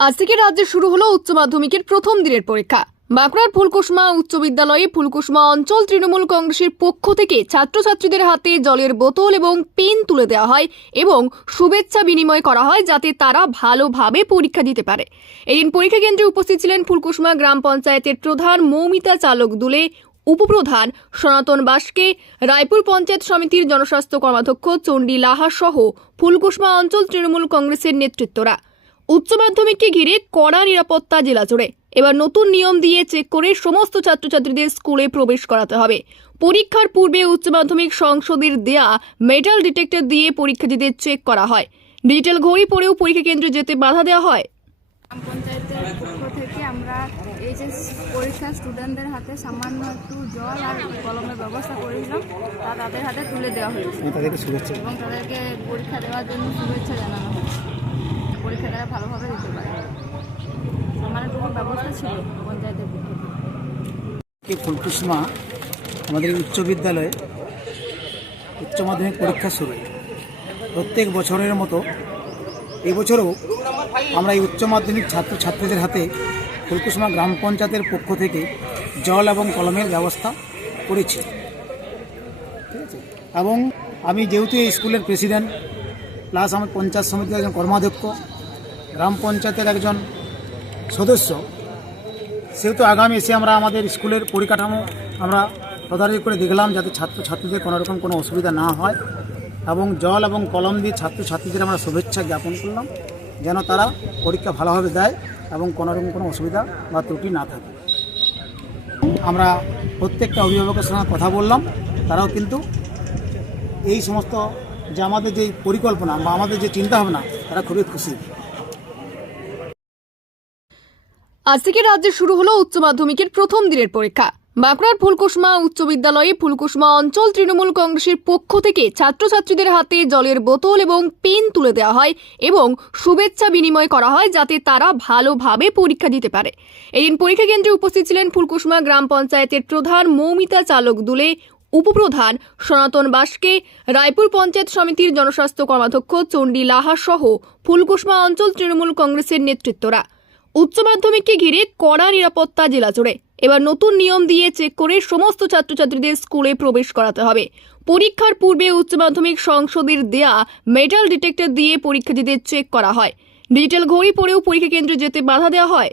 আজ থেকে রাজ্যে শুরু হলো উচ্চ মাধ্যমিকের প্রথম দিনের পরীক্ষা। বাঁকুড়ার ফুলকুসমা উচ্চ বিদ্যালয়ে ফুলকুসমা অঞ্চল তৃণমূল কংগ্রেসের পক্ষ থেকে ছাত্রছাত্রীদের হাতে জলের বোতল এবং পেন তুলে দেওয়া হয় এবং শুভেচ্ছা বিনিময় করা হয় যাতে তারা ভালোভাবে পরীক্ষা দিতে পারে। এদিন পরীক্ষা কেন্দ্রে উপস্থিত ছিলেন ফুলকুসমা গ্রাম পঞ্চায়েতের প্রধান মৌমিতা চালক দুলে, উপপ্রধান সনাতন বাসকে, রায়পুর পঞ্চায়েত সমিতির জনস্বাস্থ্য কর্মাধ্যক্ষ চণ্ডী লাহা সহ ফুলকুসমা অঞ্চল তৃণমূল কংগ্রেসের নেতৃত্বরা। উচ্চ মাধ্যমিককে ঘিরে কড়া নিরাপত্তা জেলা জুড়ে এবার নতুন নিয়ম দিয়ে চেক করে সমস্ত ছাত্রছাত্রীদের স্কুলে প্রবেশ করাতে হবে। পরীক্ষার পূর্বে উচ্চ মাধ্যমিক সংসদের দেয়া মেটাল ডিটেক্টর দিয়ে পরীক্ষার্থীদের চেক করা হয়। ডিজিটাল ঘড়ি পরেও পরীক্ষা কেন্দ্রে যেতে বাধা দেওয়া হয়। গ্রাম পঞ্চায়েতের পক্ষ থেকে আমরা এইচএস পরীক্ষা স্টুডেন্টদের হাতে সামান্য একটু জল আর কলমের ব্যবস্থা করেছিলাম। তা তাদের হাতে তুলে দেওয়া হয়েছে। এবং তাদেরকে পরীক্ষা দেওয়ার জন্য শুভেচ্ছা জানানো তারা ভালোভাবে দিতে পারে। সামান্য টুকু ব্যবস্থা ছিল পঞ্চায়েতের ফুলকুসমা, আমাদের উচ্চ বিদ্যালয়ে উচ্চ মাধ্যমিক পরীক্ষা শুরু প্রত্যেক বছরের মতো এবছরও আমরা এই উচ্চ মাধ্যমিক ছাত্র ছাত্রীদের হাতে ফুলকুসমা গ্রাম পঞ্চায়েতের পক্ষ থেকে জল এবং কলমের ব্যবস্থা করেছি। ঠিক আছে? এবং আমি যেহেতু এই স্কুলের প্রেসিডেন্ট, প্লাস আমার পঞ্চায়েত সমিতির একজন কর্মাধ্যক্ষ গ্রাম পঞ্চায়েতের একজন সদস্য সেহেতু আগামী এসে আমরা আমাদের স্কুলের পরিকাঠামো আমরা তদারকি করে দেখলাম যাতে ছাত্র ছাত্রীদের কোনোরকম কোনো অসুবিধা না হয় এবং জল এবং কলম দিয়ে ছাত্র ছাত্রীদের আমরা শুভেচ্ছা জ্ঞাপন করলাম যেন তারা পরীক্ষা ভালোভাবে দেয় এবং কোনো রকম কোনো অসুবিধা বা ত্রুটি না থাকে। আমরা প্রত্যেকটা অভিভাবকের সঙ্গে কথা বললাম, তারাও কিন্তু এই সমস্ত যে আমাদের যে পরিকল্পনা বা আমাদের যে চিন্তাভাবনা, তারা খুবই খুশি। আজ থেকে রাজ্যে শুরু হলো উচ্চ মাধ্যমিকের প্রথম দিনের পরীক্ষা। বাঁকুড়ার ফুলকুসমা উচ্চ বিদ্যালয়ে ফুলকুসমা অঞ্চল তৃণমূল কংগ্রেসের পক্ষ থেকে ছাত্রছাত্রীদের হাতে জলের বোতল এবং পেন তুলে দেওয়া হয় এবং শুভেচ্ছা বিনিময় করা হয় যাতে তারা ভালোভাবে পরীক্ষা দিতে পারে। এদিন পরীক্ষা কেন্দ্রে উপস্থিত ছিলেন ফুলকুসমা গ্রাম পঞ্চায়েতের প্রধান মৌমিতা চালক দুলে, উপপ্রধান সনাতন বাসকে, রায়পুর পঞ্চায়েত সমিতির জনস্বাস্থ্য কর্মাধ্যক্ষ চণ্ডী লাহা সহ ফুলকুসমা অঞ্চল তৃণমূল কংগ্রেসের নেতৃত্বরা। উচ্চ মাধ্যমিককে ঘিরে কড়া নিরাপত্তা জেলা জুড়ে এবার নতুন নিয়ম দিয়ে চেক করে সমস্ত ছাত্রছাত্রীদের স্কুলে প্রবেশ করাতে হবে। পরীক্ষার পূর্বে উচ্চ মাধ্যমিক সংসদের দেয়া মেটাল ডিটেক্টর দিয়ে পরীক্ষার্থীদের চেক করা হয়। ডিজিটাল ঘড়ি পরেও পরীক্ষা কেন্দ্রে যেতে বাধা দেওয়া হয়।